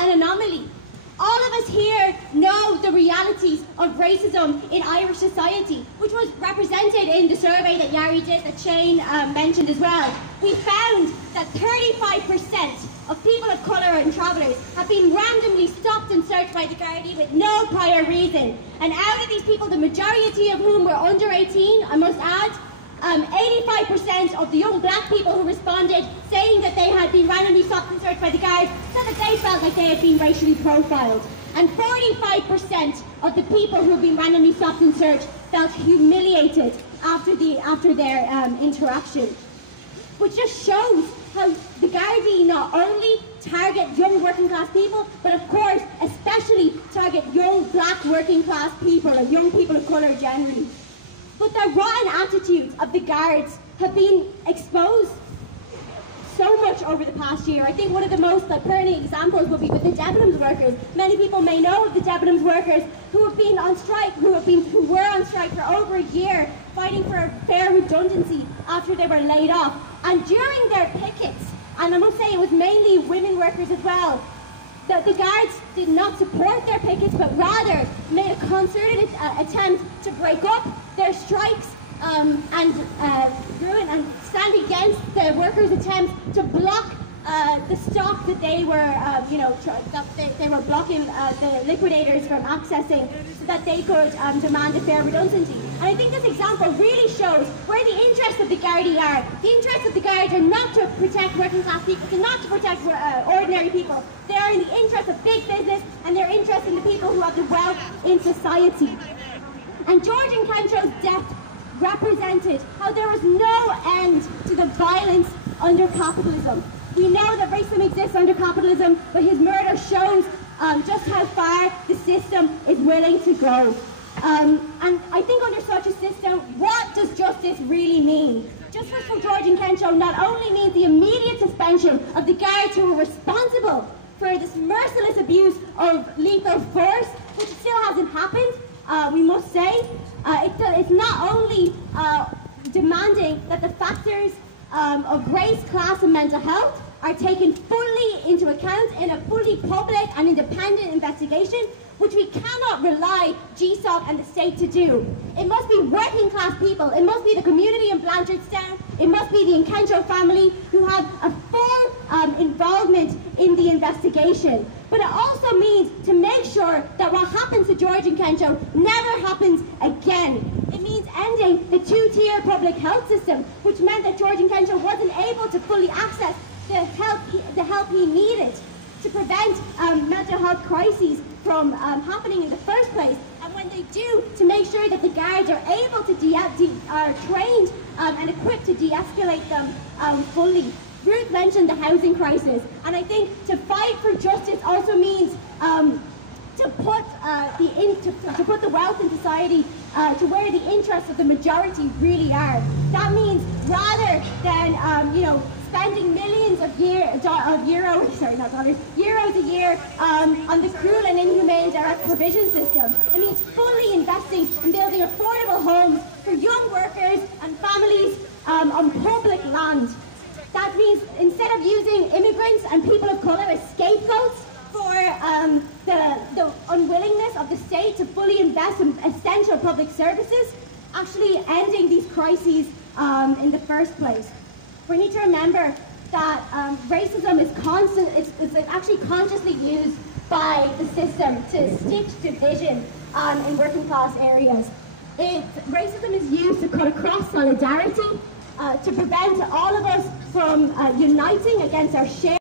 an anomaly. All of us here know the realities of racism in Irish society, which was represented in the survey that Yari did, that Shane mentioned as well. We found that 35% of people of colour and travellers have been randomly stopped and searched by the Gardaí with no prior reason. And out of these people, the majority of whom were under 18, I must add, 85% of the young black people who responded saying that they had been randomly stopped and searched by the guards said that they felt like they had been racially profiled. And 45% of the people who had been randomly stopped and searched felt humiliated after their interaction. Which just shows how the Gardaí not only target young working class people, but of course especially target young black working class people and young people of colour generally. But the rotten attitudes of the guards have been exposed so much over the past year. I think one of the most pertinent examples will be with the Debenhams workers. Many people may know of the Debenhams workers who have been on strike, who were on strike for over a year, fighting for a fair redundancy after they were laid off. And during their pickets, and I must say it was mainly women workers as well, the guards did not support their pickets, but rather made a concerted attempt to break up their strikes and ruin and stand against the workers' attempts to block the stock that they were, they were blocking the liquidators from accessing, so that they could demand a fair redundancy. And I think this example really shows where the interests of the Gardaí are. The interests of the Guards are not to protect working class people, they're not to protect ordinary people. They are in the interest of big business, and they're interested in the people who have the wealth in society. And George Nkencho's death represented how there was no end to the violence under capitalism. We know that racism exists under capitalism, but his murder shows just how far the system is willing to go. And I think under such a system, what does justice really mean? Justice for George Nkencho not only means the immediate suspension of the guards who were responsible for this merciless abuse of lethal force, which still hasn't happened, we must say. It's not only demanding that the factors of race, class and mental health are taken fully into account in a fully public and independent investigation, which we cannot rely GSOC and the state to do. It must be working class people, it must be the community in Blanchardstown, it must be the Nkencho family who have a full involvement in the investigation. But it also means to make sure that what happens to George Nkencho never happens again. It means ending the two-tier public health system, which meant that George Nkencho wasn't able to fully access the help he needed to prevent mental health crises from happening in the first place. And when they do, to make sure that the guards are able to are trained and equipped to de-escalate them fully. Ruth mentioned the housing crisis, and I think to fight for justice also means to put the wealth in society to where the interests of the majority really are. That means rather than spending millions of euros a year on the cruel and inhumane direct provision system, it means fully investing in building affordable homes for young workers and families on public land. That means instead of using immigrants and people of colour as scapegoats for the unwillingness of the state to fully invest in essential public services, actually ending these crises in the first place. We need to remember that racism is actually consciously used by the system to stitch division in working class areas. Racism is used to cut across solidarity, to prevent all of us from uniting against our shared